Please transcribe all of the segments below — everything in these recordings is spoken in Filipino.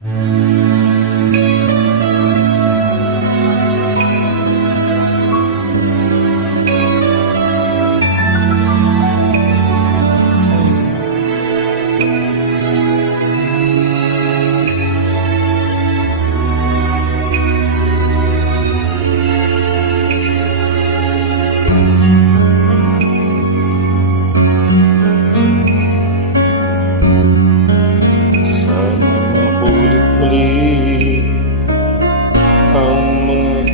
Sana maulit-ulit ang mga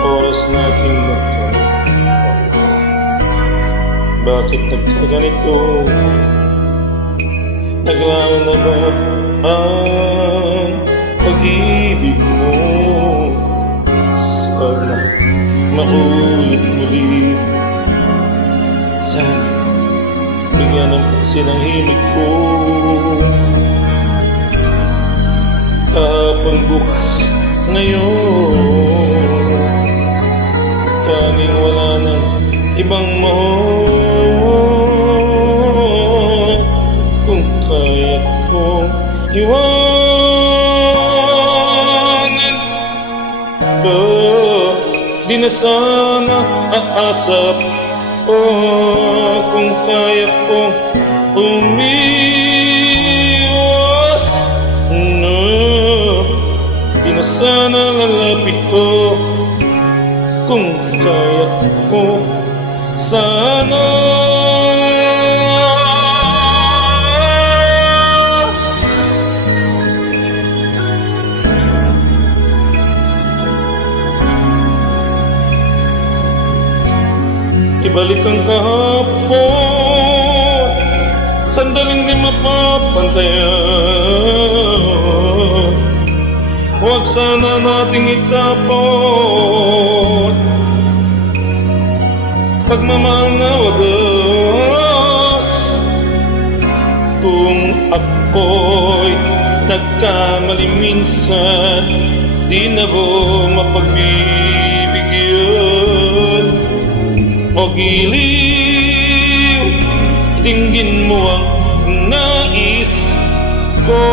oras nating magkakasama. Bakit nagkaganito? Naglaho na ba ang pag-ibig mo? Sana maulit-ulit. Sana bigyan ng pansin ang himig ko. Kahapon, bukas, ngayon, tanging wala ng ibang mahal. Kung kaya kong iwanan ka, di na sana aasap. Kung kaya kong umiwas na, di na sana lalapit ko. Kung kaya ko sana. Ibalik ang kahapon, sandaling di mapapantayan. Huwag sana nating itapon pagmamahal na wagas. Kung ako'y nagkamali minsan, di na ko mapagbibigyan. O giliw, dinggin mo ang nais ko.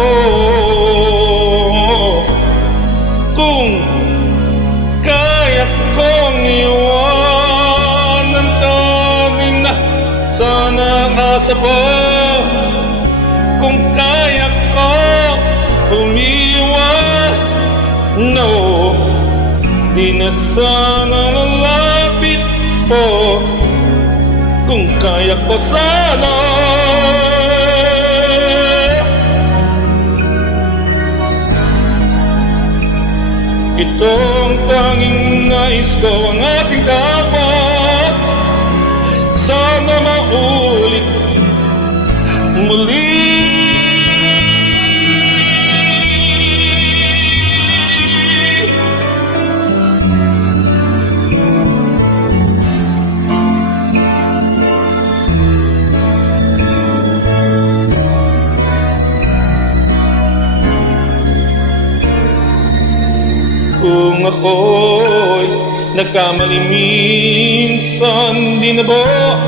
Kung kaya kong iwanan ka, na sana asa pa. Kung kaya ko umiwas, no, di na sana lalapit po. Kung kaya ko sana. Itong tanging nais ko, ang ating dapat sana maulit muli. Kung ako'y nagkamali minsan, di na ba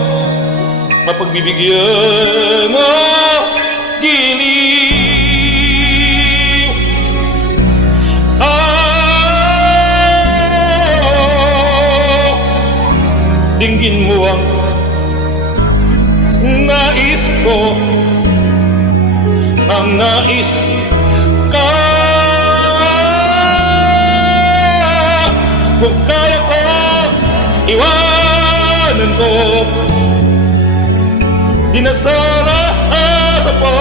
mapagbibigyan ng giliw? Dinggin mo ang nais ko, ang nais ka. Kung kaya ko iwanan ko, di na sana asa po.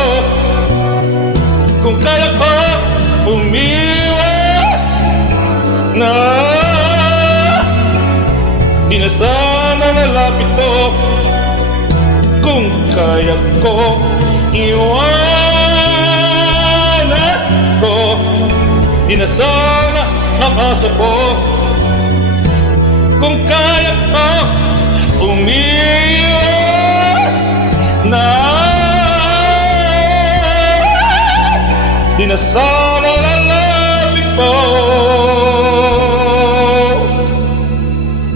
Kung kaya ko umiwas na, di na sana lalapit ko. Kung kaya ko iwanan ko, di na sana makasa po. Kung kaya ko umiwas na, di na sana lalapit po.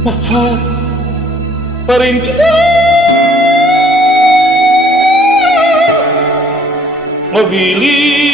Mahal pa rin kita, magiliw.